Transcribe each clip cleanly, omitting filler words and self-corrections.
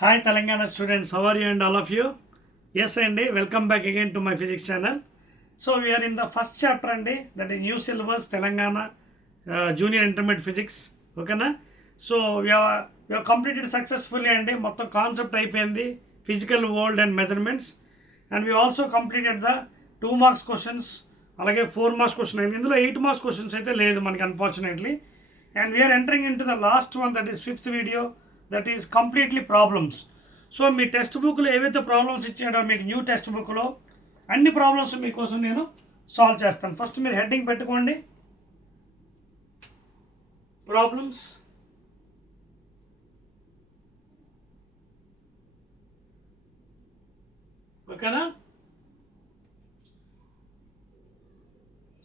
Hi Telangana students, how are you and all of you? Yes Andy, welcome back again to my physics channel. So we are in the first chapter Andy, that is new syllabus Telangana junior intermediate physics. Okay na? So we have completed successfully Andy, మొత్తం కాన్సెప్ట్ అయిపోయింది physical world and measurements, and we also completed the 2 marks questions అలాగే 4 marks question అయింది. ఇందులో 8 marks questions అయితే లేదు మనకి unfortunately, and we are entering into the last one, that is fifth video, that is completely problems. So me text బుక్లో ఏవైతే ప్రాబ్లమ్స్ ఇచ్చాడో మీకు న్యూ టెక్స్ట్ బుక్లో అన్ని ప్రాబ్లమ్స్ మీకోసం నేను సాల్వ్ చేస్తాను. ఫస్ట్ మీరు హెడ్డింగ్ పెట్టుకోండి, ప్రాబ్లమ్స్. ఓకేనా?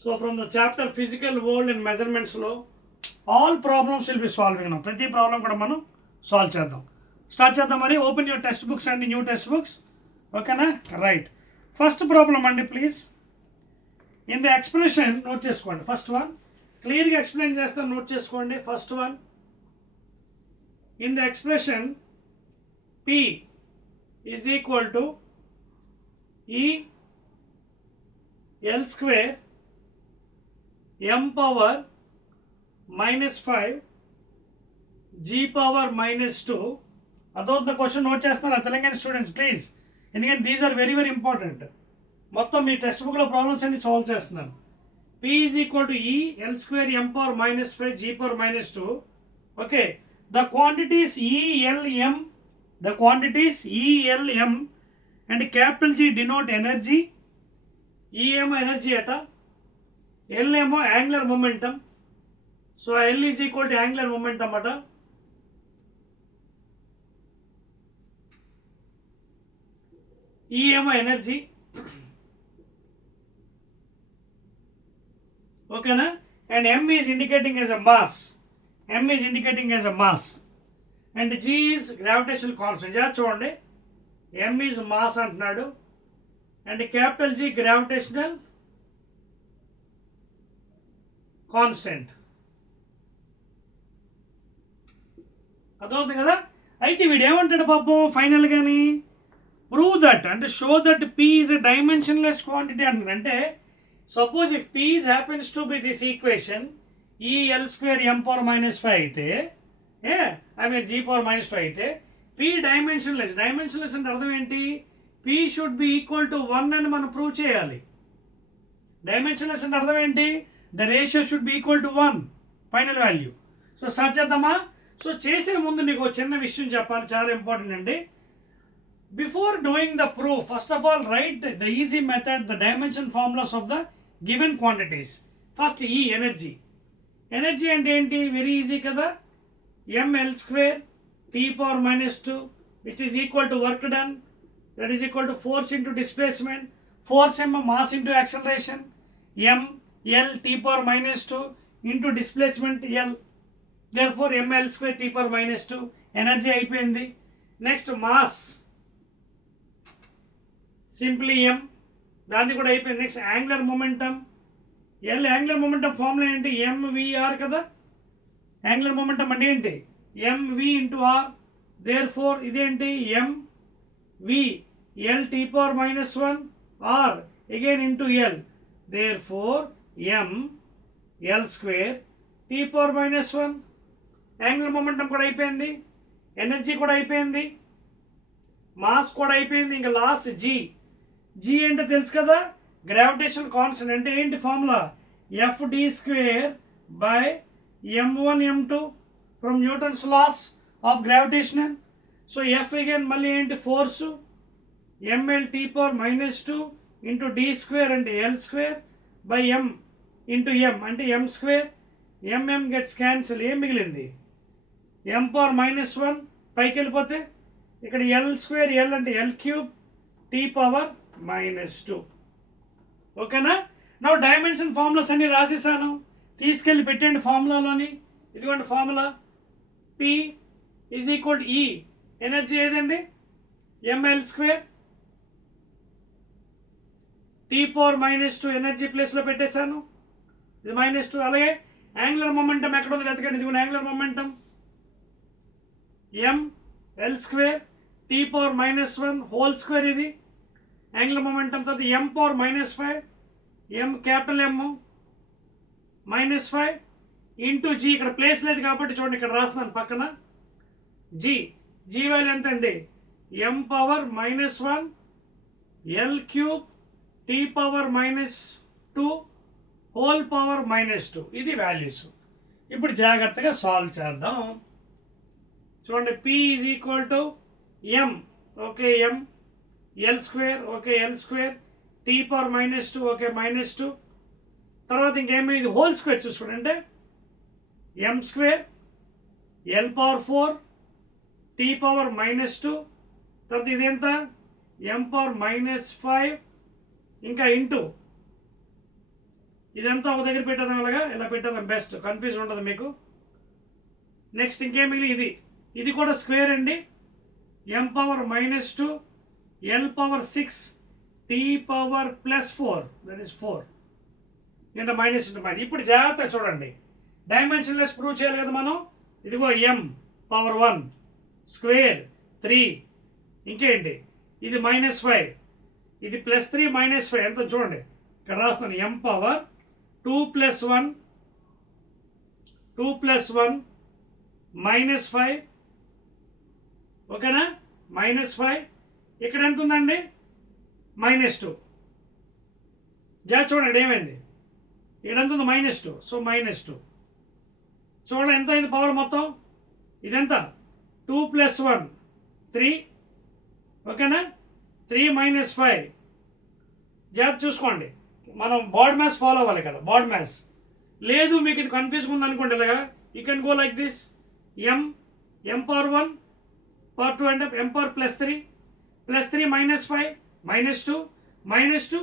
So from the chapter physical world and మెజర్మెంట్స్లో all problems will be solving now. ప్రతి ప్రాబ్లం కూడా మనం సాల్వ్ చేద్దాం. స్టార్ట్ చేద్దాం మరి. ఓపెన్ యువర్ టెక్స్ట్ బుక్స్ అండి, న్యూ టెక్స్ట్ బుక్స్. ఓకేనా? రైట్. ఫస్ట్ ప్రాబ్లం అండి, please in the expression note చేసుకోండి. ఫస్ట్ వన్ క్లియర్గా ఎక్స్ప్లెయిన్ చేస్తాను, నోట్ చేసుకోండి. First one, in the expression P is equal to EL square m power -5 g power -2. అదొక question note చేస్తున్నారు Telangana students please, ఎందుకంటే these are very very important. మొత్తం మీ text బుక్లో ప్రాబ్లమ్స్ అన్ని సాల్వ్ చేస్తున్నాను. P is equal to EL square m power -5 g power -2. Okay, the quantities ELM, the quantities ELM and capital G denote energy. E ఏమో energy అట, L ఏమో angular momentum. So L is equal to angular momentum అట. E ఏమో energy. ఓకేనా? And M is indicating as a mass, M is indicating as a mass, and G is gravitational constant. చూడండి, M is mass అంటున్నాడు and capital G gravitational constant. అర్థమవుతుంది కదా? అయితే వీడు ఏమంటాడు పాపం ఫైనల్ కానీ, ప్రూవ్ దట్ అంటే show that P is a dimensionless quantity అంటున్నాడు. అంటే suppose if P happens to be this equation EL square m power -5 అయితే, G power -5 అయితే P డైమెన్షన్లెస్. డైమెన్షన్లెస్ అంటే అర్థం ఏంటి? P should be equal to 1 అని మనం ప్రూవ్ చేయాలి. డైమెన్షన్లెస్ అంటే అర్థం ఏంటి? The ratio should be equal to 1 final value. So start చేద్దామా? సో చేసే ముందు నీకు చిన్న విషయం చెప్పాలి, చాలా ఇంపార్టెంట్ అండి. Before doing the proof, first of all right the easy method, the dimension formulas of the given quantities. First ఈ ఎనర్జీ. ఎనర్జీ అంటే ఏంటి? వెరీ ఈజీ కదా. ml square t power -2 which is equal to work done, that is equal to force into displacement. Force m mass into acceleration, m l t power -2 into displacement l, therefore ml square t power -2. Energy అయిపోయింది. Next mass simply m, దాన్ని కూడా అయిపోయింది. Next angular momentum l. Angular momentum formula ఏంటి? mvr కదా. Angular momentum అంటే ఏంటి? mv into r. Therefore ఇదేంటి? mv l t power -1 r again into l, therefore m l square t power -1. Angular momentum కూడా అయిపోయింది, ఎనర్జీ కూడా అయిపోయింది, మాస్ కూడా అయిపోయింది. ఇంకా లాస్ట్ g. g అంటే తెలుసు కదా, గ్రావిటేషన్ కాన్స్టెంట్. అంటే ఏంటి formula? fd square by m1 m2 from Newton's laws of gravitation. So f again మళ్ళీ ఏంటి? Force, ml t power -2 into d square అంటే l square by m into m అంటే m square. mm gets cancel, ఏం మిగిలింది? m power -1 పైకి వెళ్ళిపోతే ఇక్కడ l square, l అంటే l cube, t power -2. ఓకేనా? నా డైమెన్షన్ ఫార్ములాస్ అన్ని రాసేసాను, తీసుకెళ్ళి పెట్టండి ఫార్ములాలోని. ఇదిగోండి formula. P is equal to E, energy ఏదండి? ml square t power -2 ఎనర్జీ ప్లేస్లో పెట్టేశాను, ఇది -2. అలాగే యాంగులర్ మొమెంటం ఎక్కడ ఉంది వెతకండి. ఇదిగోండి angular momentum m l square T power -1 whole square ఇది యాంగులర్ మొమెంటం. తర్వాత m power -5 m capital M -5 into g. ఇక్కడ ప్లేస్ లేదు కాబట్టి చూడండి ఇక్కడ రాస్తున్నాను పక్కన g వాల్యూ ఎంత అండి m power -1 l³ t power -2 whole power -2 ఇది వాల్యూస్. ఇప్పుడు జాగ్రత్తగా సాల్వ్ చేద్దాం. చూడండి p is equal to m okay m l² okay l² t power -2 ఓకే -2. తర్వాత ఇంకేమి ఇది హోల్ స్క్వేర్ చూసుకోండి అంటే m² l power 4 t power -2. తర్వాత ఇది ఎంత m పవర్ -5 ఇంకా ఇంటూ ఇదంతా ఒక దగ్గర పెట్టేద్దాం. ఇలా పెట్టేద్దాం బెస్ట్, కన్ఫ్యూజన్ ఉండదు మీకు. నెక్స్ట్ ఇంకేమి ఇది కూడా స్క్వేర్ అండి m power -2 l power 6 t power +4 that is 4 అంటే మైనస్ ఇంటూ మైనస్. ఇప్పుడు జాగ్రత్తగా చూడండి డైమెన్షన్లెస్ ప్రూవ్ చేయాలి కదా మనం. ఇదిగో m పవర్ 1 స్క్వేర్ 3 ఇంకేంటి ఇది -5 ఇది +3 -5 ఎంత చూడండి ఇక్కడ రాస్తున్నాను m పవర్ 2 + 1 -5 ఓకేనా -5. ఇక్కడ ఎంత ఉందండి -2. చూడండి ఏమైంది ఇక్కడ ఎంత ఉంది -2 సో -2. చూడండి ఎంత అయింది పవర్ మొత్తం ఇదెంత 2 + 1 3 ఓకేనా 3 -5. చూసుకోండి మనం బాడ్ మ్యాథ్స్ ఫాలో అవ్వాలి కదా. బాడ్ మ్యాథ్స్ లేదు మీకు ఇది కన్ఫ్యూజన్ ఉందనుకోండి ఇలాగా you can go like this m power 1 పవర్ 2 అంటే m పవర్ +3 +3 -5 -2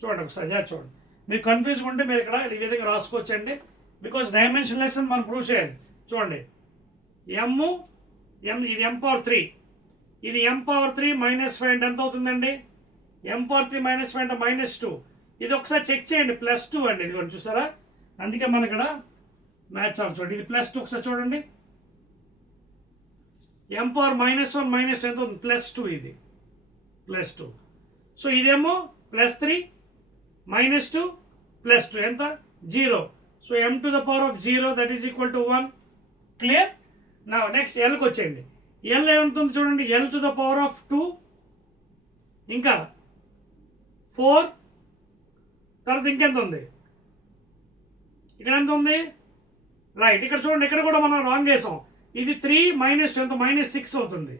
చూడండి ఒకసారి చూడండి. మీకు కన్ఫ్యూజన్ ఉంటే మీరు ఇక్కడ ఈ విధంగా రాసుకోవచ్చండి. బికాస్ డైమెన్షన్లెస్ మనం ప్రూవ్ చేయాలి. చూడండి ఇది m పవర్ 3 ఇది m పవర్ 3 -5 అంటే ఎంత అవుతుందండి m పవర్ 3 -5 అంటే -2. ఇది ఒకసారి చెక్ చేయండి +2 అండి ఇది కూడా చూసారా. అందుకే మన ఇక్కడ మ్యాథ్స్ చూడండి ఇది +2 ఒకసారి చూడండి m పవర్ -1 -2 ఎంత అవుతుంది +2 ఇది +2. సో ఇదేమో +3 -2 +2 ఎంత 0. So m to the power of 0 that is equal to 1. క్లియర్. నా నెక్స్ట్ ఎల్కి వచ్చేయండి. ఎల్ ఏముంటుంది చూడండి l to the power of 2 ఇంకా 4. తర్వాత ఇంకెంత ఉంది ఇక్కడ ఎంత ఉంది రైట్. ఇక్కడ చూడండి ఇక్కడ కూడా మనం రాంగ్ చేసాం. ఇది 3 -2 ఎంత -6 అవుతుంది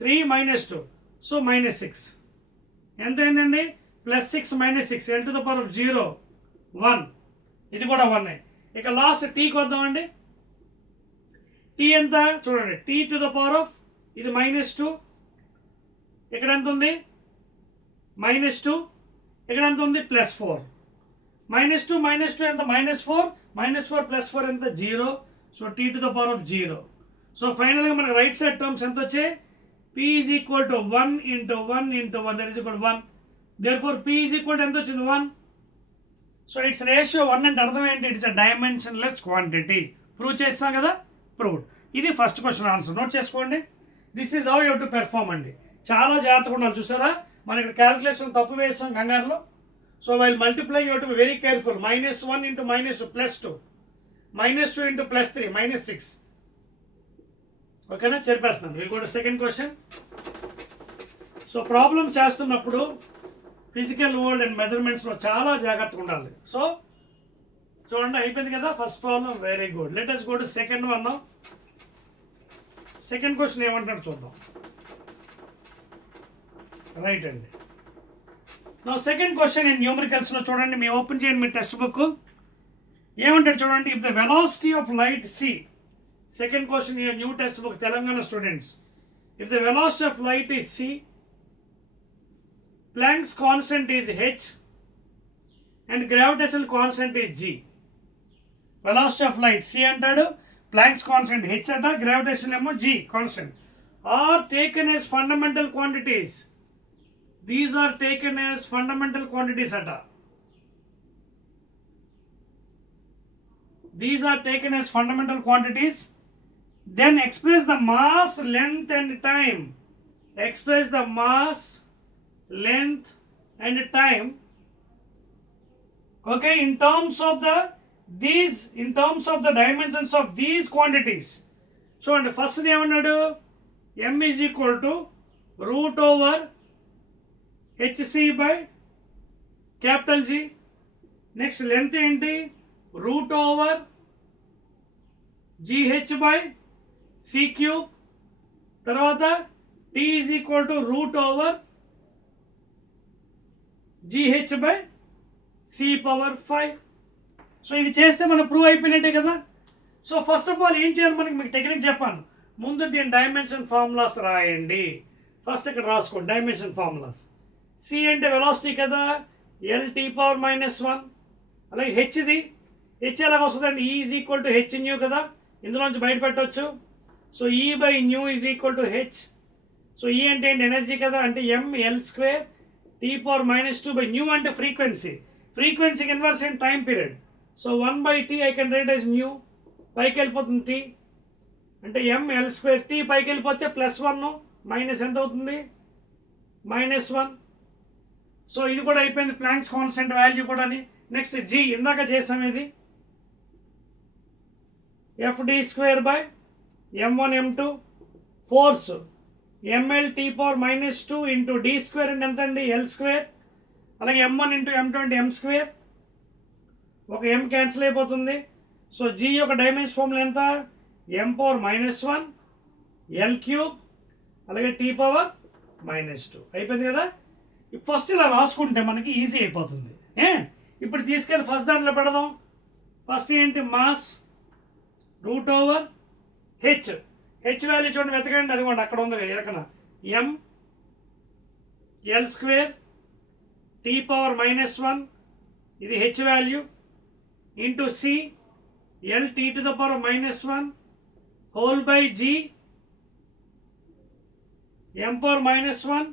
3 -2 సో -6 ఎంత అయిందండి +6 -6 l to the power of 0 1 ఇది కూడా 1. ఇక లాస్ట్ టీకి వద్దామండి. టీ ఎంత చూడండి t to the power of ఇది -2 ఇక్కడ ఎంత ఉంది -2 ఇక్కడ ఎంత ఉంది +4 -2 ఎంత -4 -4 ఎంత 0. So t to the power of 0. సో ఫైనల్గా మనకి రైట్ సైడ్ టర్మ్స్ ఎంత వచ్చాయి p is equal to 1 × 1 × 1 that is equal 1. Therefore p is equal to ఎంత వచ్చింది 1. సో ఇట్స్ రేషియో 1 అంటే అర్థం ఏంటి it's a dimensionless quantity. Prove చేస్తాం కదా ప్రూవ్డ్. ఇది ఫస్ట్ క్వశ్చన్ ఆన్సర్ నోట్ చేసుకోండి. This is how you to perform అండి. చాలా జాగ్రత్తగా ఉండాలి చూసారా. మనం ఇక్కడ క్యాలిక్యులేషన్ తప్పు వేస్తాం కంగారులో. So while multiply you to be very careful -1 × -2 +2 -2 × +3 -6 ఓకేనా చెప్పేస్తున్నాను. Will go to second question. So problem చేస్తున్నప్పుడు ఫిజికల్ వరల్డ్ అండ్ మెజర్మెంట్స్లో చాలా జాగ్రత్తగా ఉండాలి. సో చూడండి అయిపోయింది కదా first problem very good. Let us go to second one. Second question ఏమంటాడు చూద్దాం. రైట్ అండి. నా సెకండ్ క్వశ్చన్ ఇన్ న్యూమరికల్స్లో చూడండి మీ ఓపెన్ చేయండి మీ టెక్స్ట్ బుక్. ఏమంటాడు చూడండి if the velocity of light C. Second question in new text book Telangana students. If the velocity of light is C, Planck's constant is h and gravitational constant is g. Velocity of light c అంటాడు, Planck's constant h అట, gravitation ఏమో g constant are taken as fundamental quantities. These are taken as fundamental quantities అట. These are taken as fundamental quantities Then express the mass, length and time. Express the mass, length and time. Okay, in terms of the dimensions of these quantities. So, and first thing m is equal to root over hc by capital G. Next length enti root over gh by c cube. Tarvata t is equal to root over gh by c power 5. సో ఇది చేస్తే మనం ప్రూవ్ అయిపోయినట్టే కదా. So first of all ఏం చేయాలి, మీకు టెక్నిక్ చెప్పాను. ముందు దీని డైమెన్షన్ ఫార్ములాస్ రాయండి. ఫస్ట్ ఇక్కడ రాసుకోండి డైమెన్షన్ ఫార్ములాస్. సి అంటే వెలాసిటీ కదా, ఎల్ టీ పవర్ -1. అలాగే హెచ్ది, హెచ్ ఎలాగ వస్తుందండి, E is equal to H nu కదా, ఇందులోంచి బయట పెట్టవచ్చు. So E by nu is equal to H. So E అంటే ఏంటి, ఎనర్జీ కదా, అంటే ml square T power -2 by nu అంటే ఫ్రీక్వెన్సీ. ఫ్రీక్వెన్సీకి ఇన్వర్స్ ఏంటి, time period. So 1/t I can write as nu. పైకి వెళ్ళిపోతుంది టీ అంటే ml స్క్వేర్. టీ పైకి వెళ్ళిపోతే +1 మైనస్ ఎంత అవుతుంది, -1. సో ఇది కూడా అయిపోయింది, ప్లాంక్స్ కాన్స్టెంట్ వాల్యూ కూడా. నెక్స్ట్ జీ ఇందాక చేసాం, ఇది fd square by m1 m2 force ml T power -2 into d square అంటే ఎంత అండి, l స్క్వేర్. అలాగే m1 ఇంటూ m2 అంటే m స్క్వేర్, ఒక m క్యాన్సిల్ అయిపోతుంది. సో g యొక్క డైమెన్షన్ ఫార్ములా ఎంత, m పవర్ -1 l క్యూబ్ అలాగే t పవర్ -2 అయిపోయింది కదా. ఫస్ట్ ఇలా రాసుకుంటే మనకి ఈజీ అయిపోతుంది. ఇప్పుడు తీసుకెళ్ళి ఫస్ట్ దాంట్లో పెడదాం. ఫస్ట్ ఏంటి, mass root over H. H value చూడండి, వెతకండి, అదిగోండి అక్కడ ఉంది ఎరకన, m l square T power -1 ఇది H value into C L T to the power -1 whole by G m power -1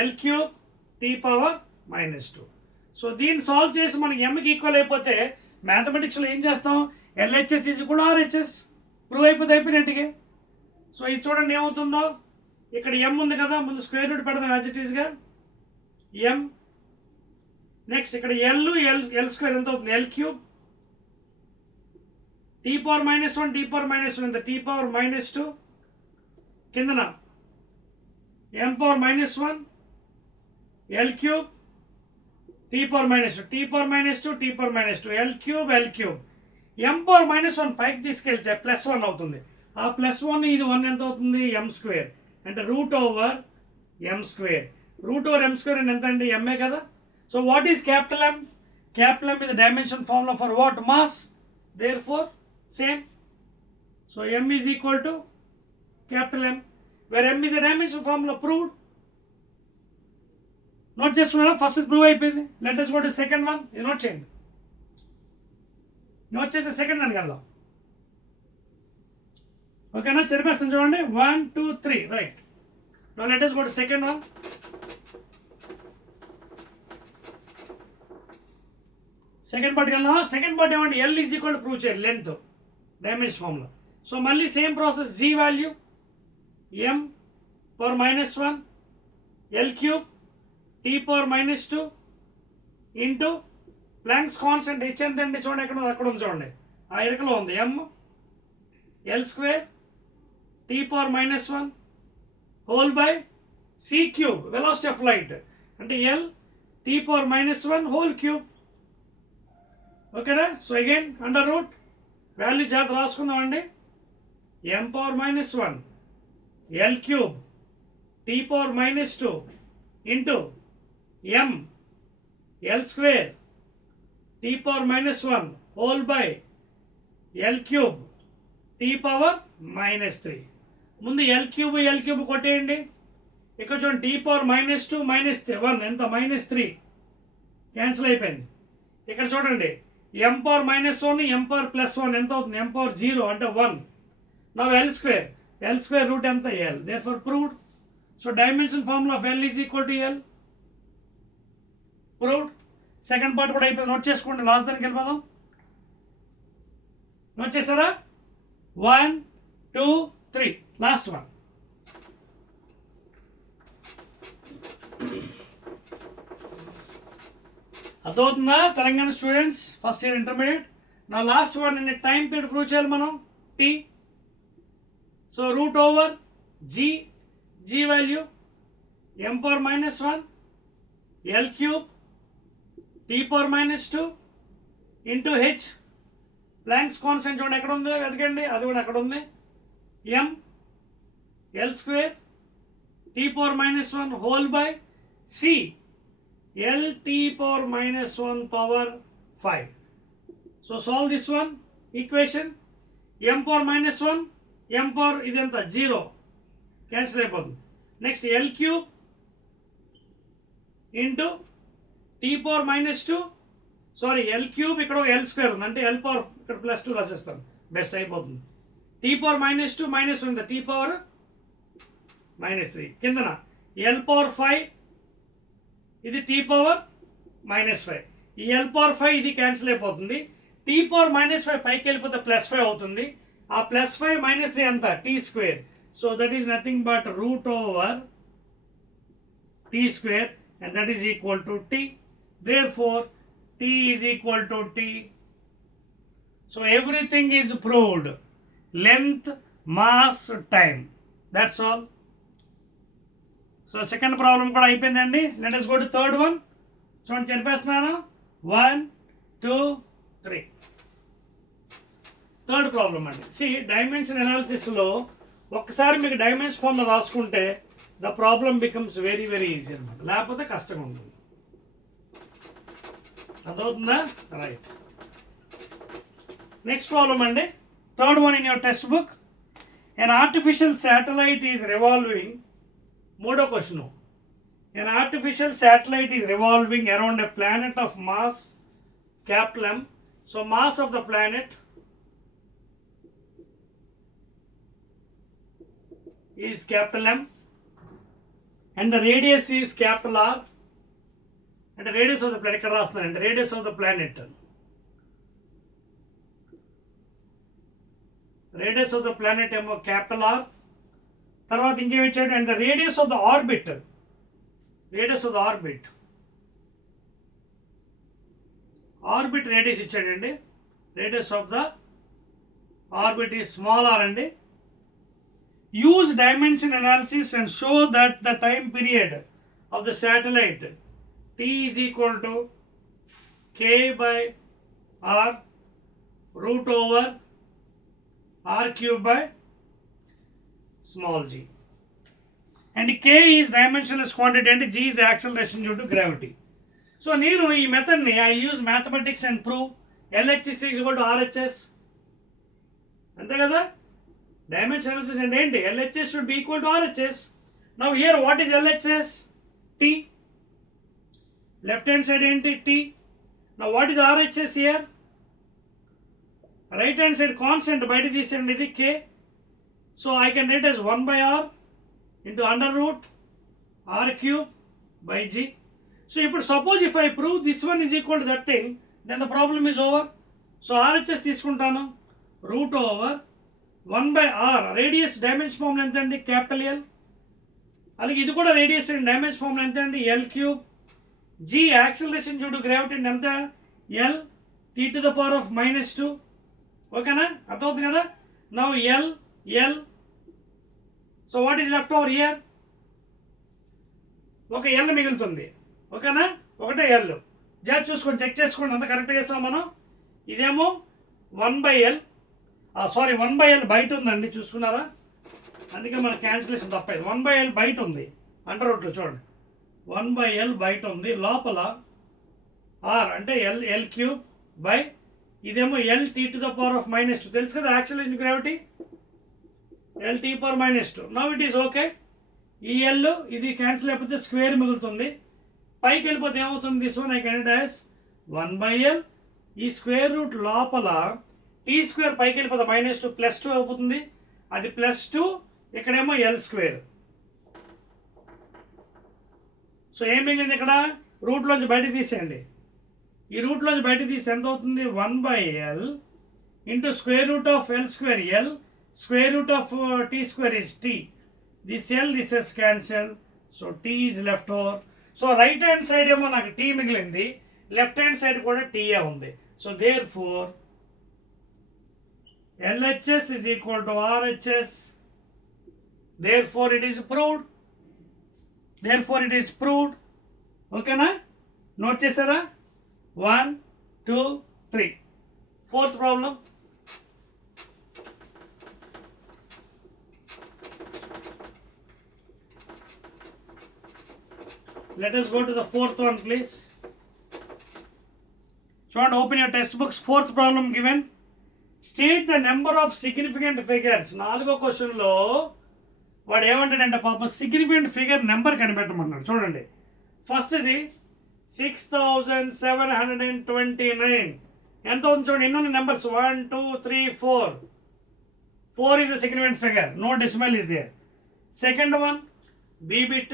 L cube T power -2. So దీన్ని solve చేసి మనకి ఎంకి ఈక్వల్ అయిపోతే మ్యాథమెటిక్స్లో ఏం చేస్తాం, ఎల్హెచ్ఎస్ ఈజ్ కూడా ఆర్హెచ్ఎస్ ప్రూవ్ అయిపోయినట్టుగా. సో ఇది చూడండి ఏమవుతుందో, ఇక్కడ m ఉంది కదా, ముందు స్క్వేర్ రూట్ పెడదాం యాజ్ ఇట్ ఈస్గా m. నెక్స్ట్ ఇక్కడ ఎల్ స్క్వేర్ ఎంత అవుతుంది, L cube T power -1 T power -1 ఎంత, టీ పవర్ -2 కిందన m power -1 L cube T power -2 T power -2 T power -2 L cube m power -1 పైకి తీసుకెళ్తే +1 అవుతుంది. ఆ +1 ఇది 1 ఎంత అవుతుంది, m స్క్వేర్ అంటే root over m square. Root over m square అంటే ఎంత అండి, ఎంఏ కదా. So what is capital M? Capital M is the dimension formula for what? Mass. Therefore, same. So M is equal to capital M, where M is the dimension formula proved. Not just one, first prove అయిపోయింది. Let us go to second one. You not change. Not just the second one కదా. ఓకేనా, చెరిపేస్తాను చూడండి, 1 2 3 right. Now let us go to second one. Second పార్ట్కి వెళ్దాం. Second part ఏమంటే L is equal to prove చేయాలి, length dimension formula. So మళ్ళీ same process, G value m power -1 L cube T power -2 into Planck's constant H ఎంత అండి, చూడండి అక్కడ ఉంది చూడండి, ఆ ఇరకలో ఉంది, m L square T power -1 whole by C cube velocity of light అంటే L T power -1 whole cube. ఓకేనా. So again under root value జాగ్రత్త రాసుకుందామండి, m power -1 L cube T power -2 into m L square T power -1 whole by L cube T power -3. ముందు L cube కొట్టేయండి, ఇక్కడ చూడండి tea power -2 -1 ఎంత, -3 క్యాన్సిల్ అయిపోయింది. ఇక్కడ చూడండి m పవర్ -1 m పవర్ +1 ఎంత అవుతుంది, m పవర్ 0 అంటే 1. నా ఎల్ స్క్వేర్ రూట్ ఎంత, L. Therefore proved. So dimension formula of L is equal to L, proved. Second part కూడా అయిపోయింది, నోట్ చేసుకోండి. లాస్ట్ దానికి వెళ్ళిపోదాం. నోట్ చేశారా, 1 2, 3. Last one. అర్థమవుతుందా Telangana students first year intermediate? నా last one in time period prove చేయాలి మనం T. So root over G value m power minus 1 l cube t power minus 2 into h. Planks constant చూడండి ఎక్కడ ఉంది, వెతకండి, అది కూడా అక్కడ ఉంది. m l square t power minus 1 whole by c l t power minus 1 power 5. So solve this one equation. m power minus 1 m power ఇదంతా 0 cancel అయిపోతుంది. Next l cube into T power minus 2, sorry L cube ఇక్కడ L square ఉంది అంటే L power ఇక్కడ +2 రాసేస్తాను, best అయిపోతుంది. T power minus 2 minus ఉంది T power -3 కిందన ఎల్ పవర్ 5 ఇది టీ పవర్ -5. ఈ ఎల్ పవర్ 5 ఇది క్యాన్సిల్ అయిపోతుంది. టీ పవర్ -5 పైకి వెళ్ళిపోతే +5 అవుతుంది. ఆ +5 -3 అంతా T square. So that is nothing but root over T square and that is equal to t. Therefore t is equal to t. So everything is proved: length, mass, time. That's all. So second problem kuda ayipoyindandi. Let us go to third one. Chudandi chepestunanu 1 2 3. Third problem andi. See, dimension analysis lo ఒక్కసారి మీకు dimension formula రాసుకుంటే the problem becomes very very easy అనమాట, లేకపోతే కష్టంగా ఉంటుంది. అర్థమవుతుందా? Right. Next problem అండి, third one in your textbook. An artificial satellite is revolving. మూడో question. An artificial satellite is revolving around a planet of mass capital M. So mass of the planet is capital M and the radius is capital R, and the radius of the planet ikkada rastunna and radius of the planet, radius of the planet emo capital R. తర్వాత ఇంకేం ఇచ్చాడు, and the radius of the orbit, radius of the orbit radius ఇచ్చాడండి. radius of the orbit is small r అండి. Use dimension analysis and show that the time period of the satellite t is equal to k by r root over r cube by small g, and k is dimensionless quantity and g is acceleration due to gravity. So నేను ఈ మెథడ్ని I use mathematics and prove LHS is equal to RHS, అంతే కదా. Dimension analysis and ఏంటి, LHS should be equal to RHS. Now here what is LHS? T. Left hand side ఏంటి T. Now what is RHS here? Right hand side constant బయట తీసేయండి, ఇది K. So I can write as 1 by R into under root R cube by G. So ఇప్పుడు suppose if I prove this one is equal to that thing, then the problem is over. So RHS తీసుకుంటాను, root over 1 by r. Radius dimension formula ఎంత అండి, capital L. అలాగే ఇది కూడా radius and dimension formula ఎంత అండి, L cube. G acceleration due to gravity అండి ఎంత, L T to the power of -2. ఓకేనా, అర్థమవుతుంది కదా. Now L. So what is left over here, ఒక ఎల్ మిగులుతుంది. ఓకేనా, ఒకటే ఎల్. జాగ్రత్త చూసుకోండి, చెక్ చేసుకోండి అంత కరెక్ట్గా చేస్తాం మనం. ఇదేమో 1 by l, sorry 1 by l బయట ఉందండి, చూసుకున్నారా, అందుకే మన క్యాన్సిలేషన్ తప్పైంది. 1 by l బయట ఉంది అండర్ రూట్లో, చూడండి 1 by l బయట ఉంది, లోపల r అంటే ఎల్ క్యూబ్ బై ఇదేమో L T to the power of -2. తెలుసు కదా acceleration gravity, L T power -2. Now it is okay. ఈ ఎల్ ఇది క్యాన్సిల్ అయిపోతే స్క్వేర్ మిగులుతుంది, పైకి వెళ్ళిపోతే ఏమవుతుంది, this one I can dash 1 by l. ఈ స్క్వేర్ రూట్ లోపల టీ స్క్వేర్ పైకి వెళ్ళిపోతే -2 +2 అయిపోతుంది, అది +2, ఇక్కడేమో ఎల్ స్క్వేర్. సో ఏం మిగిలింది ఇక్కడ, రూట్లోంచి బయట తీసేయండి. ఈ రూట్లోంచి బయట తీస్తే ఎంత అవుతుంది, 1 by l into square root of L square L Square root of t square is t. This L, this is cancelled. So t is left over. So right hand side ఏమో నాకు t మిగిలింది, left hand side కూడా t ఉంది. So therefore LHS is equal to RHS. Therefore it is proved. ఓకేనా? Note చేశారా? 1 2 3. Fourth problem. Let us go to the fourth one, please. Shall open your textbooks. Fourth problem given. State the number of significant figures. 4వ క్వశ్చన్ లో వాడు ఏమంటాడంటే పాపం significant figure number కనిపెట్టమన్నాడు. చూడండి, ఫస్ట్ ఇది 6729. ఎంత ఉంది చూడండి, ఎన్ని నెంబర్స్? 1 2 3 4. 4 is a significant figure, no decimal is there. Second one, B bit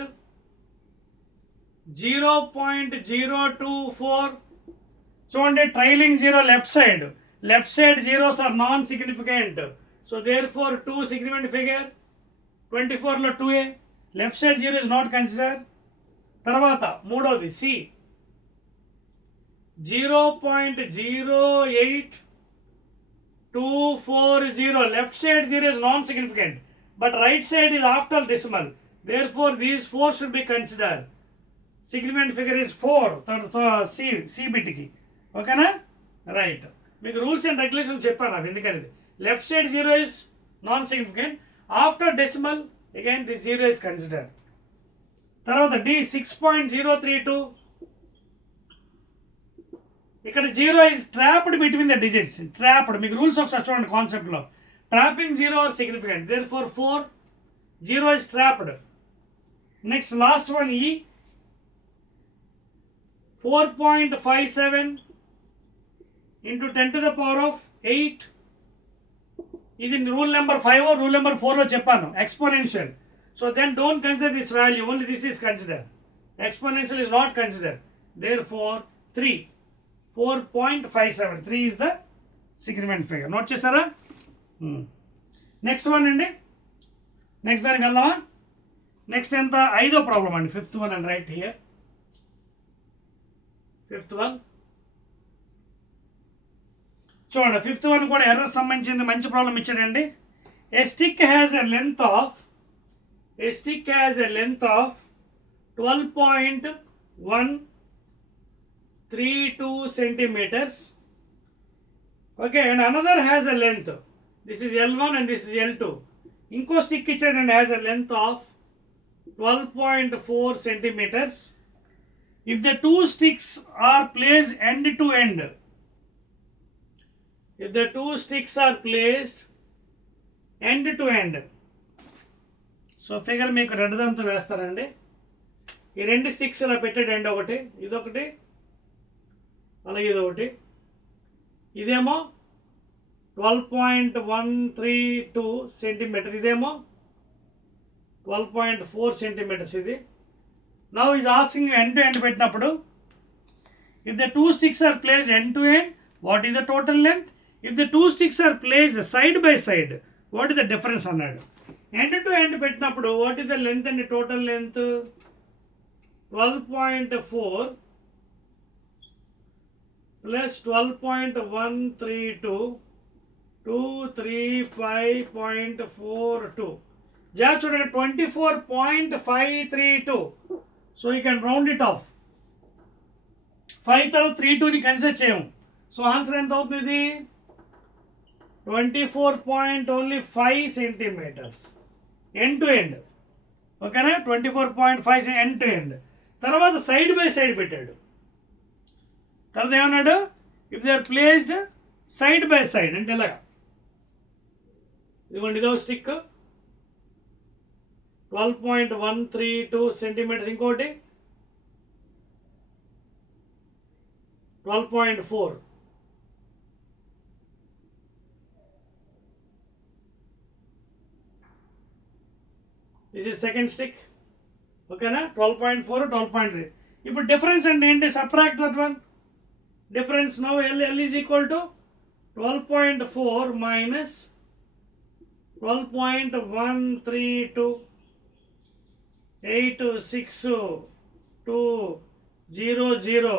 0.024. చూడండి, trailing zero left side zeros are non significant. So therefore 2 significant figure. 24లో 2a, left side zero is not consider. తర్వాత మూడోది C 0.08240. Left side zero is non significant but right side is after decimal. Therefore these 4 should be considered. Significant figure is 4. C బిట్కి. ఓకేనా? Right. మీకు rules and regulation చెప్పాను అవి, ఎందుకని left side zero is non significant, after decimal again this zero is consider. తర్వాత D 6.032. ఇక్కడ zero is trapped between the digits. Trapped, మీకు rules ఒకసారి చూడండి కాన్సెప్ట్లో. Trapping zero are significant, therefore 4 zero is trapped. Next last one ఈ 4.57 into 10 to the power of 8. ఇది rule number 5 rule number 4లో చెప్పాను, exponential. So then don't consider this value, only this is consider. Exponential is not consider. Therefore 4.57. 3 is the significant figure. Note చేస్తారా? Next one అండి, next దానికి వెళ్దామా? Next ఎంత? 5వ problem అండి, 5th one and write here. 5th one చూడండి. 5th one కూడా ఎర్రర్ సంబంధించింది, మంచి ప్రాబ్లం ఇచ్చాడండి. ఏ stick has a length of 12.132 centimeters. Okay, and another has a length. This is L1 and this is L2. ఇంకో స్టిక్ ఇచ్చాడండి, has a length of 12.4 centimeters. If the two sticks are placed end to end, so figure మీకు రెడ్ దాంతో వేస్తారండి. ఈ 2 స్టిక్స్ ఇలా పెట్టాడు, ఎండ్ ఒకటి, ఇదొకటి, అలాగే ఇదొకటి. ఇదేమో 12.132 centimeters, ఇదేమో 12.4 centimeters. ఇది now is asking end to end పెట్టినప్పుడు, if the 2 sticks are placed end to end, what is the total length? If the 2 sticks are placed side by side, what is the difference అన్నాడు. End to end పెట్టినప్పుడు what is the length and the total length? 12.4 plus 12.132, 235.42. Just చూడండి, 24.532. So you can round it off. 5 తర్వాత 32ని కన్సిడర్ చేయము. So answer ఎంత అవుతుంది? ఇది 24.5 centimeters end to end. ఓకేనా? 24.5 ఎండ్ టు ఎండ్. తర్వాత సైడ్ బై సైడ్ పెట్టాడు. తర్వాత ఏమన్నాడు? If they are placed side by side అంటే ఇలాగా, ఇదిగోండి ఇదో స్టిక్ 12.132 centimeters, ఇంకోటి 12.4. This is second stick. ఓకేనా? 12.4, 12.3. ఇప్పుడు డిఫరెన్స్ అంటే ఏంటి? Subtract that one. Difference now L is equal to 12.4 minus 12.1328620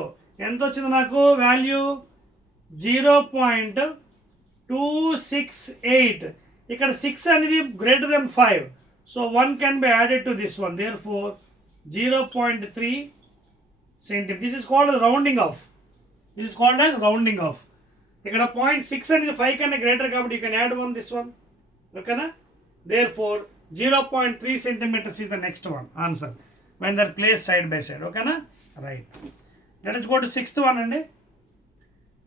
ఎంత వచ్చింది నాకు వాల్యూ 0.268. ఇక్కడ 6 అనేది greater than 5, so 1 can be added to this one, therefore 0.3 centimeter. This is called as rounding off. This is called as rounding off. ఇక్కడ 0.6 అనేది 5 కన్నా greater కాబట్టి you can add one this one, ఓకేనా. Therefore 0.3 centimeters is the next one answer when they are placed side by side, ఓకేనా. Right, let us go to 6th one అండి.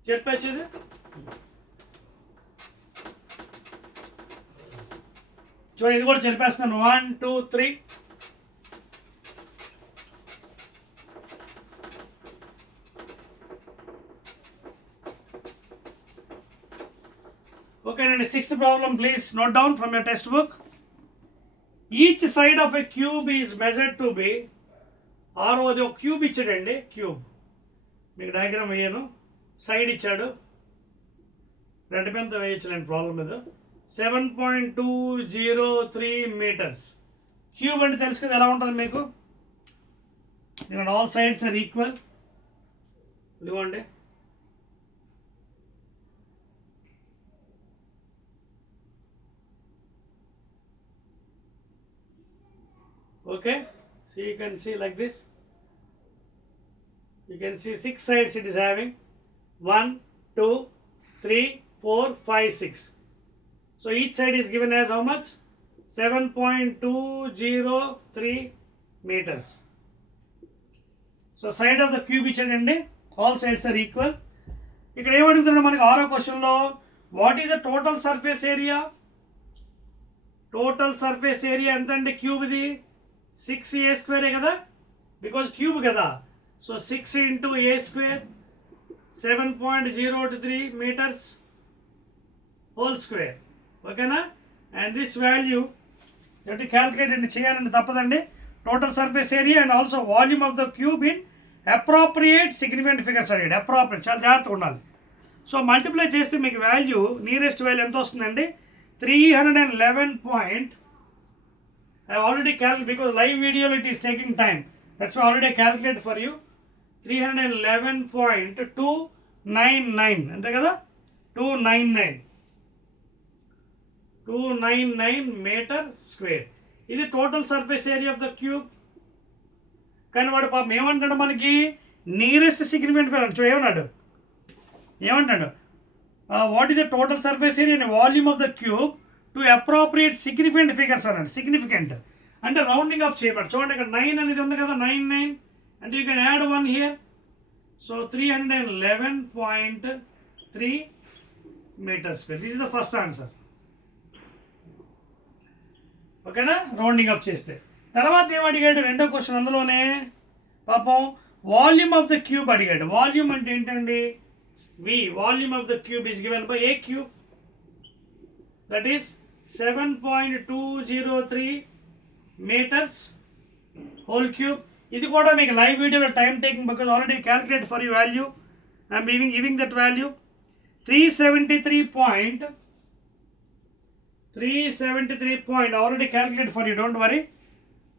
చెప్పేది చూడండి, ఇది కూడా చెప్పేస్తున్నాను. 1 2 3. Okay, and the 6th problem, please note down from your textbook. Each side of a cube is measured to be, ఆరోది ఒక క్యూబ్ ఇచ్చాడండి, క్యూబ్ మీకు డయాగ్రామ్ వేయను, సైడ్ ఇచ్చాడు, రెడ్ పెన్తో వేయచ్చులేండి, ప్రాబ్లం లేదు. 7.203 meters. క్యూబ్ అంటే తెలుసు కదా ఎలా ఉంటుంది మీకు. ఇక్కడ ఆల్ సైడ్స్ ఆర్ ఈక్వల్, ఇదిగోండి. Okay, so you can see like this. You can see 6 sides it is having. 1 2 3 4 5 6. So each side is given as how much? 7.203 meters. So side of the cube ఇచ్చాడండి, all sides are equal. ఇక్కడ ఏమడుగుతున్నాడు మనకి 6వ క్వశ్చన్లో, what is the total surface area. Total surface area ఎంత అండి క్యూబ్ది? 6a² కదా, బికాజ్ క్యూబ్ కదా. సో 6 into a², 7.023 meters whole square, ఓకేనా. అండ్ దిస్ వాల్యూ ఎటు క్యాల్కులేట్ అండి, చేయాలండి తప్పదండి. Total surface area and also volume of the cube in appropriate significant figures అడిగాడు. అప్రాప్రియేట్ చాలా జాగ్రత్తగా ఉండాలి. సో మల్టిప్లై చేస్తే మీకు వాల్యూ, నియరెస్ట్ వాల్యూ ఎంత వస్తుందండి? 311. I have already calculated, because live video it is taking time. That's why I already calculated for you. 311.299 అంతే కదా, 299 మీటర్ స్క్వేర్. ఇది total surface area of the cube. కానీ వాడు పాపం ఏమంటాడు మనకి, నియరెస్ట్ సిగ్నిఫికెంట్ ఫిగర్ చూడు ఏమంటాడు, what is the total surface area and volume of the cube to appropriate significant figures అన్నాడు. సిగ్నిఫికెంట్ అంటే రౌండింగ్ ఆఫ్ చేయబడి. చూడండి ఇక్కడ 9 అనేది ఉంది కదా, 9 అంటే you can add 1 here. So 311.3 metre square. This is the first answer, ఓకేనా. రౌండింగ్ అప్ చేస్తే తర్వాత ఏం అడిగాడు రెండో క్వశ్చన్, అందులోనే పాపం వాల్యూమ్ ఆఫ్ ద క్యూబ్ అడిగాడు. వాల్యూమ్ అంటే ఏంటండి? V, volume of the cube is given by A cube, that is 7.203 meters whole cube. ఇది కూడా మీకు లైవ్ వీడియోలో time taking, because already calculate for you value. I'm giving that value 373 point already calculate for you, don't worry.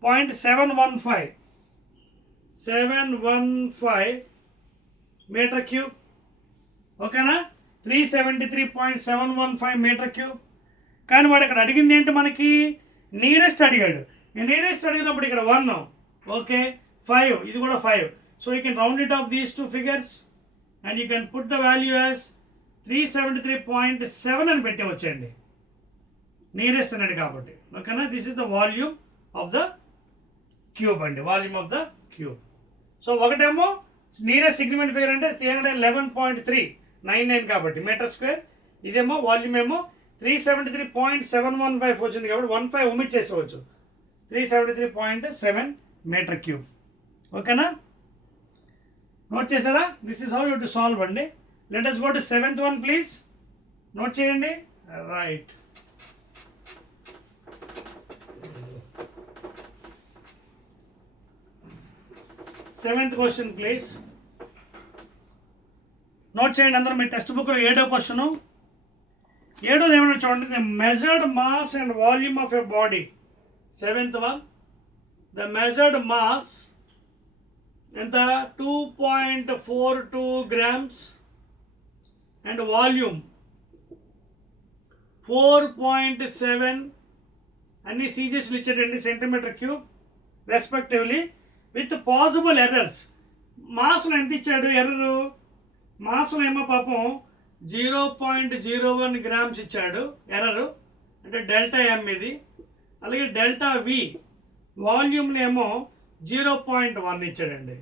715 meter cube, ఓకేనా. 373.715 meter cube. కానీ వాడు ఇక్కడ అడిగింది ఏంటి మనకి, నియరెస్ట్ అడిగాడు. నియరెస్ట్ అడిగినప్పుడు ఇక్కడ 1, ఓకే, 5, ఇది కూడా 5. So you can round it off these 2 figures and you can put the value as 373.7 అని పెట్టి వచ్చేయండి, నియరెస్ట్ అన్నాడు కాబట్టి, ఓకేనా. This is the volume of the cube అండి, volume of the cube. So ఒకటేమో నియరెస్ట్ సిగ్నిఫికెంట్ ఫిగర్ అంటే 311.399 కాబట్టి మీటర్ స్క్వేర్. ఇదేమో వాల్యూమ్ ఏమో 373.715 వచ్చింది కాబట్టి 15 ఒమిట్ చేసుకోవచ్చు. 373.7 మీటర్ క్యూబ్, ఓకేనా. నోట్ చేశారా? This is how you to solve అండి. Let us go to 7th one please. Note చేయండి. Right, seventh question please. Note చేయండి అందరూ మీ టెక్స్ట్ బుక్లో 7వ క్వశ్చన్. ఏడోది ఏమన్నా చూడండి, the measured mass and volume of a body. Seventh one, the measured mass ఎంత 2.42 grams అండ్ వాల్యూమ్ 4.7 అన్ని సీజెస్లు ఇచ్చేటండి centimetre cube respectively with possible errors. మాస్లో ఎంత ఇచ్చాడు ఎర్రరు? మాస్లో ఏమో పాపం 0.01 grams ఇచ్చాడు ఎర్రరు, అంటే డెల్టా ఎం ఇది. అలాగే డెల్టా వి వాల్యూమ్ని ఏమో 0.1 ఇచ్చాడండి.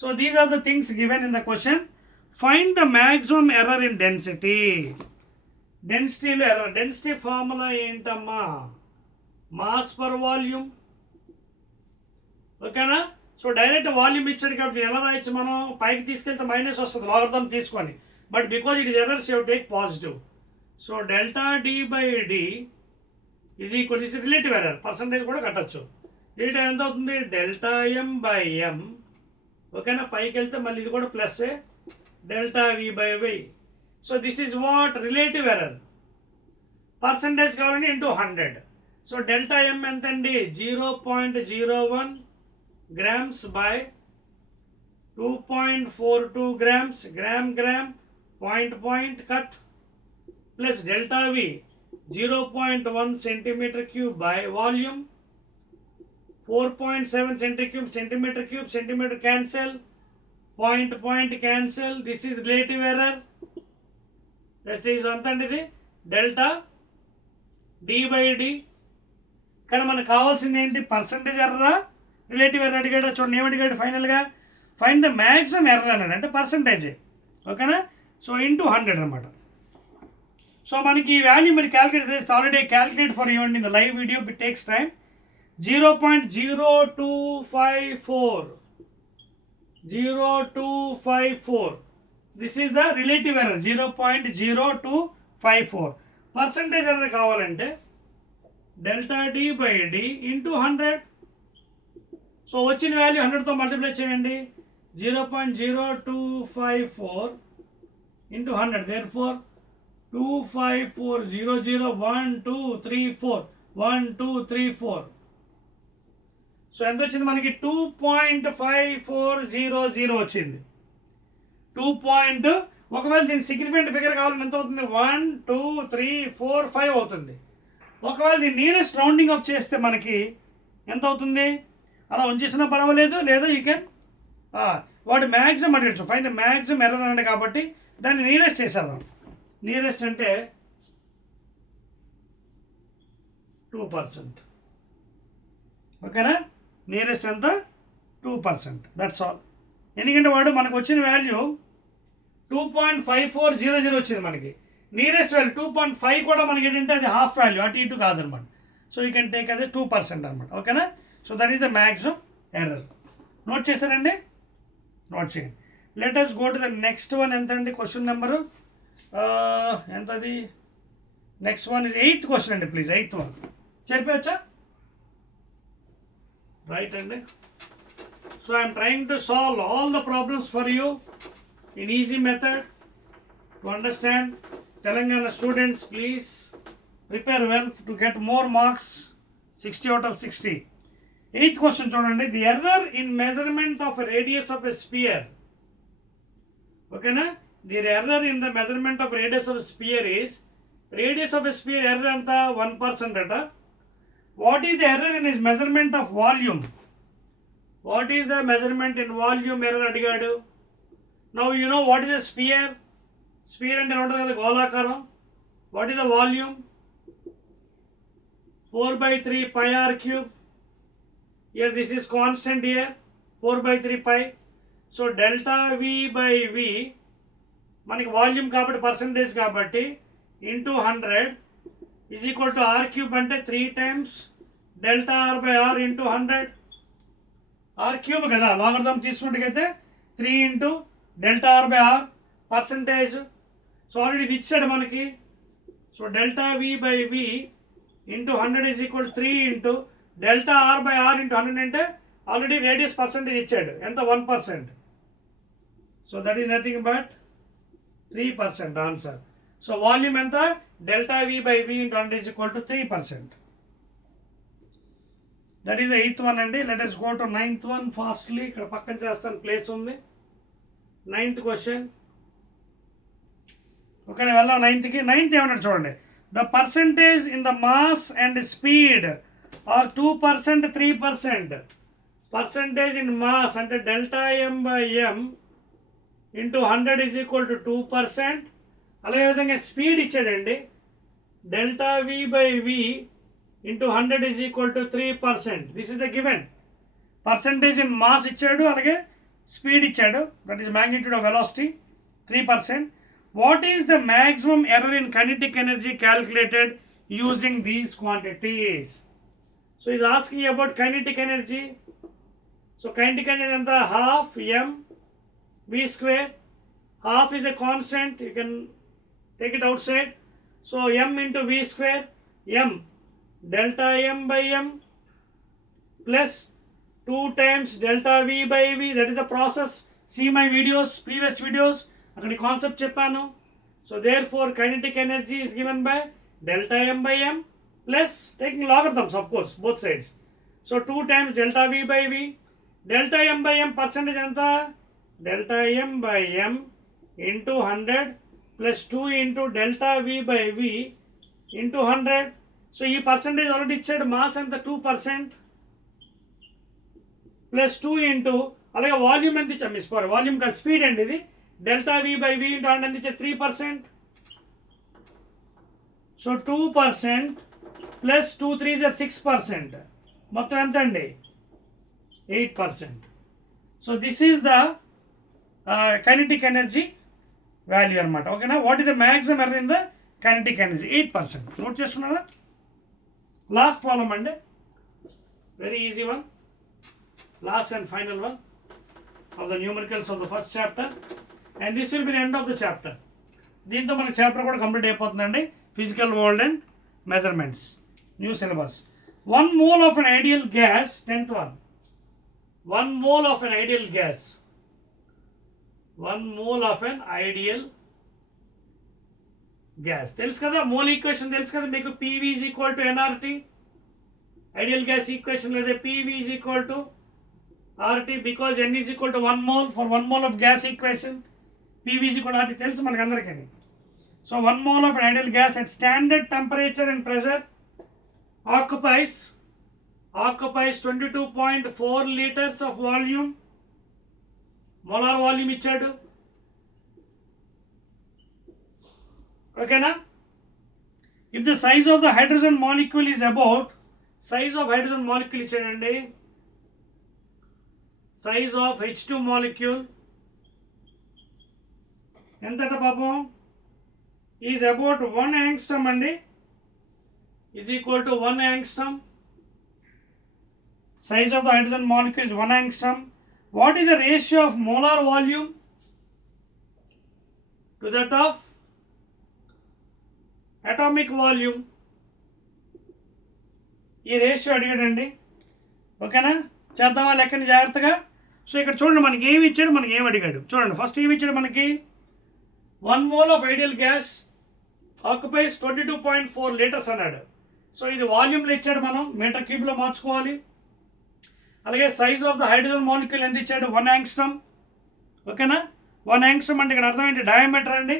So these are the things given in the question. Find the maximum error in density. డెన్సిటీలో ఎర్రర్, డెన్సిటీ ఫార్ములా ఏంటమ్మా? Mass per volume. ఓకేనా? సో డైరెక్ట్ వాల్యూమ్ ఇచ్చాడు కాబట్టి ఎలా రాయొచ్చు మనం? పైకి తీసుకెళ్తే మైనస్ వస్తుంది లాగరిథం తీసుకొని, but because it is errors you take positive. So delta D by D is equal, is relative error, percentage కూడా కట్టచ్చు. రిలేటివ్ ఎంత అవుతుంది? Delta M by M. ఓకేనా? పైకి వెళ్తే మళ్ళీ ఇది కూడా ప్లస్సే, delta V by V. So this is what? Relative error. Percentage కావాలండి ఇంటూ 100. సో డెల్టా ఎం ఎంత అండి? 0.01 grams by 2.42 grams, gram point cut, plus delta V 0.1 centimeter cube by volume 4.7 centimeter cube, centimeter cancel, point cancel. This is relative error. That is అంతండి delta D by D. కానీ మనకు కావాల్సింది ఏంటి? పర్సంటేజ్ ఎర్రరా relative error అడిగాడు. చూడండి ఏమడిగాడు ఫైనల్గా? ఫైండ్ ద మ్యాక్సిమం ఎర్రర్ అన్నాడు, అంటే పర్సంటేజే. ఓకేనా? సో ఇంటూ 100 అనమాట. సో మనకి ఈ వాల్యూ మీరు క్యాలిక్యులేట్ చేస్తే, already calculate for you in the live video, it takes time. 0.0254. This is the relative error, 0.0254. Percentage error కావాలంటే delta D by D into 100. So వచ్చిన వాల్యూ 100తో మల్టిప్లై చేయండి. 0.0254 ఇంటూ 100. Therefore 25400 1 2 3 4 1 2 3 4. సో ఎంత వచ్చింది మనకి? 2.5400 వచ్చింది. 2. ఒకవేళ దీని సిగ్నిఫికెంట్ ఫిగర్ కావాలని ఎంత అవుతుంది? 1 2 3 4 5 అవుతుంది. ఒకవేళ దీన్ని నియరెస్ట్ రౌండింగ్ ఆఫ్ చేస్తే మనకి ఎంత అవుతుంది? అలా ఉంచేసినా పర్వాలేదు, లేదా యూ కెన్ వాటి మ్యాక్సిమం అడగచ్చు. ఫైన్ ద మ్యాక్సిమం ఎర్రర్ అంటే కాబట్టి దాన్ని నియరెస్ట్ చేసేద్దాం. నియరెస్ట్ అంటే 2%. ఓకేనా? నియరెస్ట్ ఎంత? 2%. That's all. ఎందుకంటే వాడు మనకు వచ్చిన వాల్యూ 2.5400 వచ్చింది మనకి. నియరెస్ట్ వాల్యూ 2.5 కూడా మనకి ఏంటంటే అది హాఫ్ వాల్యూ, అటు ఇటు కాదనమాట. సో యూ కెన్ టేక్ అదే 2% అనమాట. ఓకేనా? So that is the maximum error. Note చేశారండి? నోట్ చేయండి. Let us go to the next one. ఎంత అండి క్వశ్చన్ నెంబరు? ఎంతది? Next one is 8th question అండి. ప్లీజ్ 8th వన్ చెప్పవచ్చా? రైట్ అండి. So I'm trying to solve all the problems for you in easy method to understand. Telangana students, please prepare well to get more marks, 60 out of 60. 8th question చూడండి. The error in measurement of a radius of a sphere. Okay na? The error in the measurement of radius of a sphere is, radius of a sphere error anta 1% ata. What is the error in his measurement of volume? What is the measurement in volume error అడిగాడు. Now you know what is a sphere? Sphere అంటే ఉంటుంది కదా గోళాకారం. What is the volume? 4/3 pi r cube. Here this is constant here, 4/3 pi. So delta v by v మనకి volume కాబట్టి percentage కాబట్టి into 100 is equal to r cube అంటే 3 times delta r by r into 100. r cube కదా, logarithm తీసుకున్నట్టుకైతే 3 into delta r by r percentage. So already ఇది ఇచ్చాడు మనకి. So delta v by v into 100 is equal 3 into delta r by r into 100 అంటే already radius percentage ఇచ్చాడు. ఎంత? 1%. So that is nothing but 3% answer. So volume ఎంత, delta V by V into 100 is equal to 3%. That is the 8th one అండి. Let us go to 9th one fastly. ఇక్కడ పక్కన చేస్తాను, ప్లేస్ ఉంది. 9th question. Okay, వెళ్దాం 9th కి. 9th ఏమన్నాడు చూడండి. The percentage in the mass and speed are 2%, 3%. Percentage in mass అంటే delta M by M into 100 is equal to 2%. అలాగే విధంగా స్పీడ్ ఇచ్చాడండి, delta V by V into 100 is equal to 3%. This is the given. Percentage in mass ఇచ్చాడు, అలాగే speed ఇచ్చాడు. That is magnitude of velocity 3%. What is the maximum error in kinetic energy calculated using these quantities? So is asking about kinetic energy. So kinetic energy ఎంత, half M V square. Half is a constant, you can take it outside. So m into v square, m delta m by m plus 2 times delta v by v. That is the process. See my videos, previous videos, akkadi concept cheppanu. So therefore kinetic energy is given by delta m by m plus taking logarithms of course both sides. So 2 times delta v by v. Delta m by m percentage anta, delta m by m into 100 plus 2 into delta v by v into 100. So ఈ percentage already ఇచ్చాడు. మాస్ ఎంత, 2% ప్లస్ 2 ఇంటూ అలాగే వాల్యూమ్ ఎంత ఇచ్చాం, మిస్పారు వాల్యూమ్ కాదు speed అండి ఇది. Delta V by V into 100 ఎంత ఇచ్చాడు, 3%. సో 2% ప్లస్ 2 3 6%, మొత్తం ఎంత అండి, 8%. So this is the kinetic energy value అనమాట. ఓకేనా. What is the maximum error in the kinetic energy, 8%. నోట్ చేస్తున్నారా? లాస్ట్ ప్రాబ్లం అండి, very easy one, last and final one of the numericals of the first chapter, and this will be the end of the chapter. దీంతో మనకి చాప్టర్ కూడా కంప్లీట్ అయిపోతుందండి. Physical world and measurements, new syllabus. 1 mole of an ideal gas, 10th one. 1 mole of an ideal gas. 1 mole of an ideal gas. తెలుసు కదా, mole equation తెలుసు కదా మీకు. PV is equal to nRT. Ideal gas equation లేదా PV is equal to RT because N is equal to 1 mole. For 1 mole of gas equation, PV is equal to RT తెలుసు మనకి అందరికీ. So 1 mole of an ideal gas at standard temperature and pressure occupies 22.4 liters of volume. Molar volume ఇచ్చాడు. ఓకేనా. If the size of the hydrogen molecule is about, size of hydrogen molecule ఇచ్చాడండి. Size of H2 molecule ఎంతట పాపం, is about 1 యాంగ్స్ట్రమ్ అండి, is equal to 1 angstrom. Size of the hydrogen molecule is 1 angstrom. What is the ratio of molar volume to that of atomic volume? ఈ రేషియో అడిగాడండి. ఓకేనా, చేద్దామా లెక్కని జాగ్రత్తగా. సో ఇక్కడ చూడండి మనకి ఏమి ఇచ్చాడు, మనకి ఏమి అడిగాడు చూడండి. ఫస్ట్ ఏమి ఇచ్చాడు మనకి, 1 mole of ideal gas occupies 22.4 liters అన్నాడు. సో ఇది వాల్యూమ్లో ఇచ్చాడు, మనం మీటర్ క్యూబ్లో మార్చుకోవాలి. అలాగే size of the hydrogen molecule ఎంత ఇచ్చాడు, 1 యాంగ్స్ట్రమ్. ఓకేనా. 1 యాంగ్స్ట్రమ్ అంటే ఇక్కడ అర్థం ఏంటి, డయామీటర్ అండి.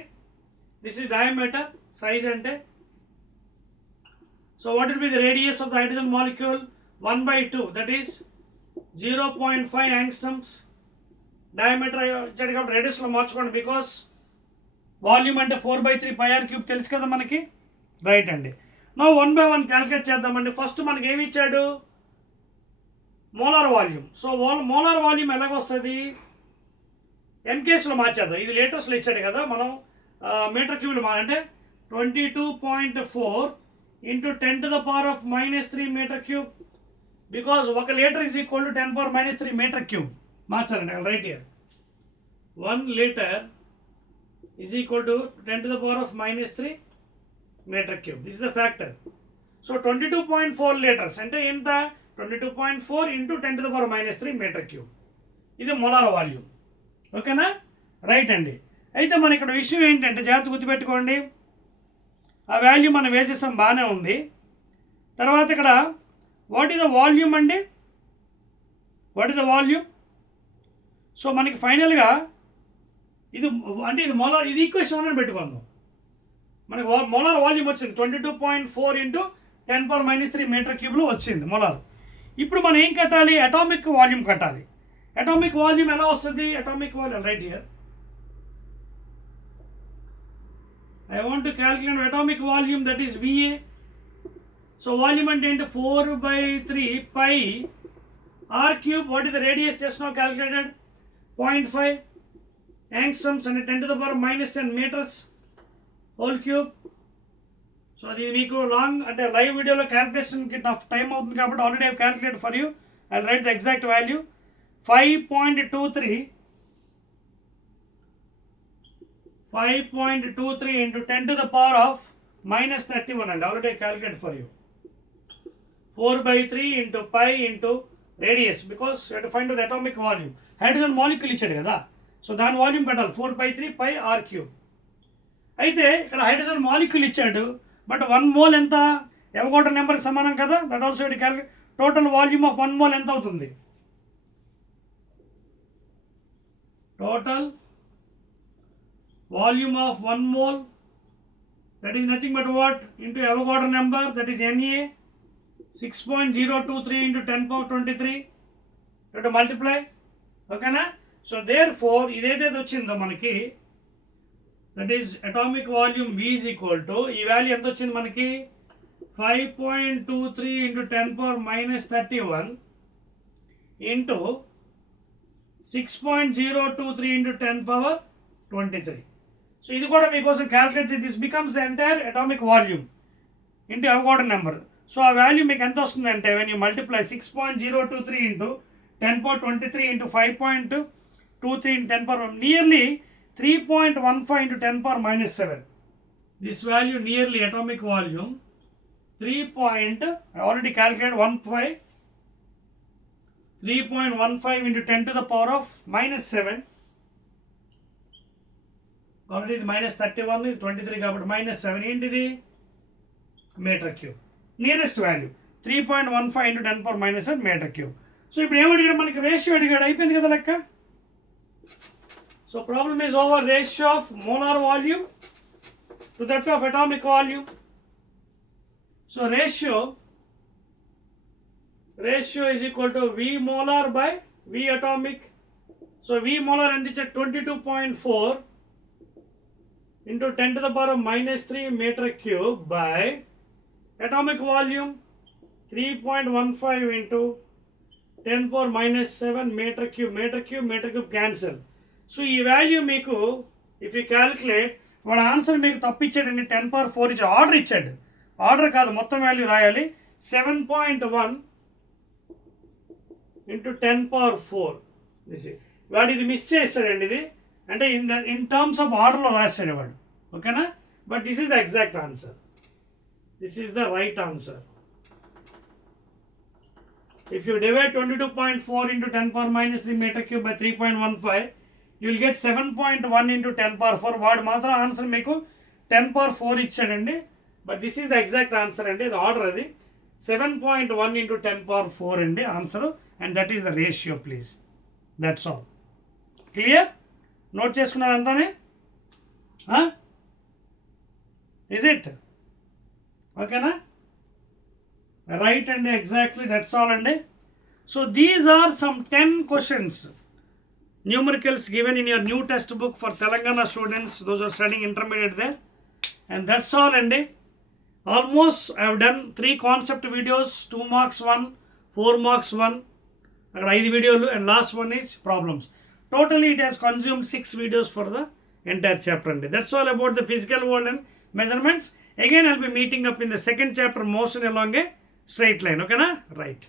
దిస్ ఈజ్ డయామీటర్, సైజ్ అంటే. So what will be the radius of the hydrogen molecule, 1/2, that is 0.5 angstroms. Diameter ఇచ్చాడు కాబట్టి రేడియస్లో మార్చుకోండి, బికాస్ వాల్యూమ్ అంటే 4/3 πr³ తెలుసు కదా మనకి. రైట్ అండి. నా 1 by 1 క్యాలిక్యులేట్ చేద్దామండి. ఫస్ట్ మనకి ఏమి ఇచ్చాడు, molar volume. So molar volume ఎలాగొస్తుంది, ఎంకేస్లో మార్చేద్దాం. ఇది లీటర్స్లో ఇచ్చాడు కదా, మనం మీటర్ క్యూబ్లో అంటే 22.4 into 10⁻³ metre cube, because 1 litre is equal to 10⁻³ metre cube. మార్చాలండి అక్కడ right here. 1 litre is equal to 10⁻³ metre cube. This is the factor. So 22.4 litres అంటే ఎంత, 22.4 ఇంటూ 10⁻³ మీటర్ క్యూబ్. ఇది మోలార్ వాల్యూమ్. ఓకేనా. రైట్ అండి. అయితే మన ఇక్కడ విషయం ఏంటంటే జాగ్రత్త గుర్తుపెట్టుకోండి, ఆ వాల్యూ మనం వేసేసాం, బాగానే ఉంది. తర్వాత ఇక్కడ వాట్ ఈస్ ద వాల్యూమ్ అండి, what is the volume? So మనకి ఫైనల్గా ఇది అంటే ఇది మోలార్, ఇది ఈక్వేషన్ 1 అని పెట్టుకుందాం. మనకి మోలార్ వాల్యూమ్ వచ్చింది 22.4 ఇంటూ 10⁻³ మీటర్ క్యూబ్లో వచ్చింది మోలార్. ఇప్పుడు మనం ఏం కట్టాలి? అటామిక్ వాల్యూమ్ కట్టాలి. అటామిక్ వాల్యూమ్ ఎలా వస్తుంది? Atomic volume right here. I want to calculate atomic volume, that is VA. So volume అంటే 4/3 pi r cube. What is the radius just now calculated? 0.5 angstroms and 10 to the power -10 meters whole cube. So అది మీకు లాంగ్ అంటే లైవ్ వీడియోలో క్యాల్కులేషన్కి టైం అవుతుంది కాబట్టి already I calculate for you. I right the exact value 5.23 into 10 to the power of -31 and already calculate for you. 4/3 into pi into radius, because you have to find the atomic volume. Hydrogen molecule ఇచ్చాడు కదా, సో దాని వాల్యూమ్ కట్టాలి 4/3 pi r cube. అయితే ఇక్కడ hydrogen molecule ఇచ్చాడు, బట్ 1 మోల్ ఎంత? ఎవగోటర్ నెంబర్కి సమానం కదా. That also it calculate. Total volume of 1 మోల్ ఎంత అవుతుంది? Total volume of 1 mole, that is nothing but what? Into Avogadro number, that is Na, 6.023 into 10⁻23. You have to multiply. Okay na? So therefore idaithe vachindho manaki, that is atomic volume V is equal to, ee value enta vachindi manaki 5.23 into 10⁻31 into 6.023 into 10⁻23. సో ఇది కూడా మీకోసం calculate చేసి this becomes the entire atomic volume into Avogadro number. So ఆ value మీకు ఎంత వస్తుంది అంటే when you multiply 6.023 into 10⁻23 into 5.23 into 10⁻, nearly 3.15 into 10⁻⁻7. This value nearly atomic volume 3. Already calculate 3.15 into 10 to the power of -7. Already ఇది -31, ఇది 23 కాబట్టి -7. ఏంటిది? Metre cube. Nearest value 3.15 into 10⁻⁻7 metre cube. So ఇప్పుడు ఏమడిగాడు మనకి? రేషియో అడిగాడు. అయిపోయింది కదా లెక్క. So problem is over. Ratio of molar volume to that of atomic volume. So ratio is equal to V molar by V atomic. So V molar ఎంత ఇచ్చా? 22.4 into 10 to the power -3 meter cube by atomic volume 3.15 into 10⁻⁻7 meter cube. Meter cube cancel. So ఈ వాల్యూ మీకు if you calculate, వాడు ఆన్సర్ మీకు తప్పిచ్చాడండి. 10⁻4 ఇచ్చాడు. ఆర్డర్ ఇచ్చాడు. ఆర్డర్ కాదు, మొత్తం వాల్యూ రాయాలి. 7.1 into 10⁻4. వాడు ఇది మిస్ చేస్తాడండి. ఇది అంటే ఇన్ టర్మ్స్ ఆఫ్ ఆర్డర్లో రాశాడు వాడు. ఓకేనా? But this is the exact answer. This is the right answer. If you divide 22.4 into 10⁻⁻3 meter cube by 3.15, you will get 7.1 into 10⁻4. వాడు మాత్రం ఆన్సర్ మీకు 10⁻4 ఇచ్చాడండి. But this is the exact answer అండి. ఇది ఆర్డర్, అది 7.1 into 10⁻4 అండి answer. And that is the ratio please. That's all. Clear? Note చేసుకున్నారు అంతానే? ఇజ్ ఇట్ ఓకేనా? రైట్ అండి, ఎగ్జాక్ట్లీ దట్స్ ఆల్ అండి. So these are some 10 questions, numericals given in your new textbook for Telangana students, those who are studying intermediate there. And that's all అండి. Almost I have done 3 concept videos, 2 marks 1, 4 marks 1, అక్కడ 5 videos, and last one is problems. Totally it has consumed 6 videos for the entire chapter. That's all about the physical world and measurements. Again I'll be meeting up in the second chapter, motion along a straight line. Okay na? Right.